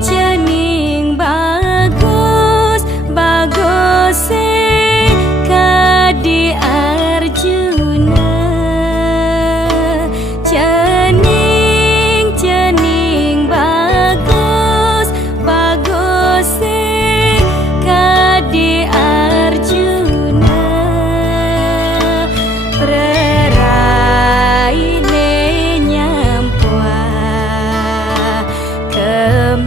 Cening bagus bagus Kadi Arjuna. Cening bagus bagus Kadi Arjuna. Preraine nyampa kemikane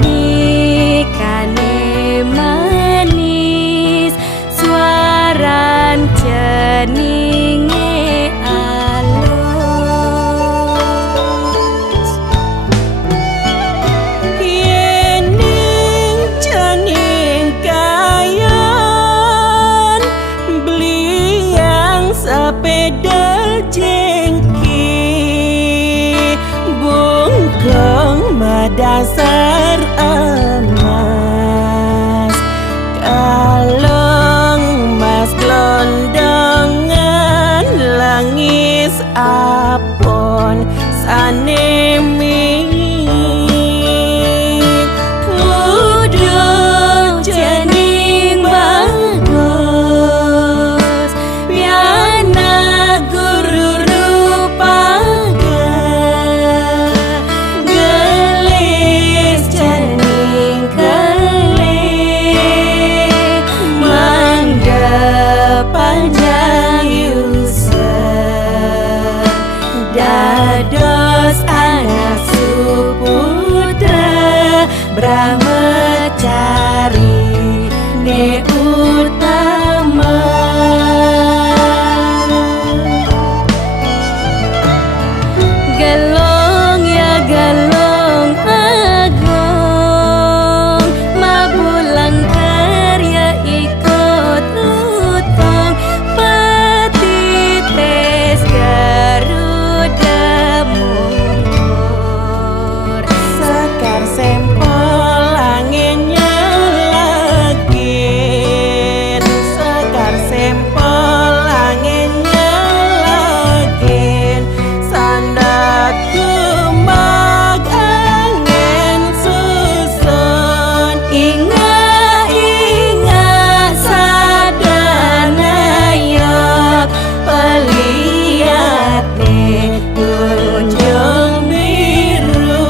manis suaran ceninge alus. Yening cening kayan beli yang sepeda jengki bungkeng madasar emas kalung mas glondongan langis apon sanemi kudu cening bagus piana guru rupaga gelis cening kelik mangga panjang yusen dados anak suputra brahmacari ne utama. Gelong ya gelong agung mabulang karya ikut lutong petites garuda mungkur sekar sempol anginnya lagi sekar sempol anginnya lagi sandat kumbag angin susun inga sadana yok peliate tunjung biru.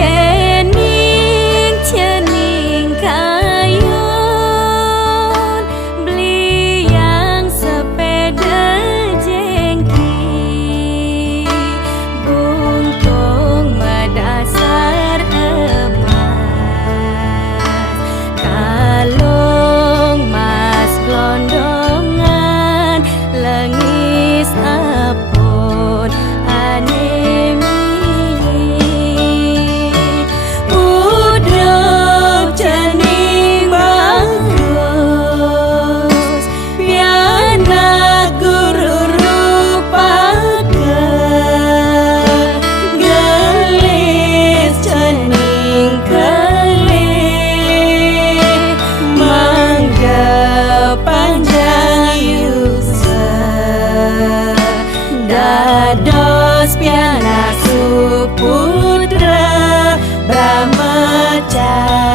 Yening cening kayon beli yang sepeda jengki bungkung madasar emas kalung mas glondongan lengis apun anemi uduk cening bagus piana guru rupaga gelis cening kelik mangga panjang yusen dados piana suputra brahmacari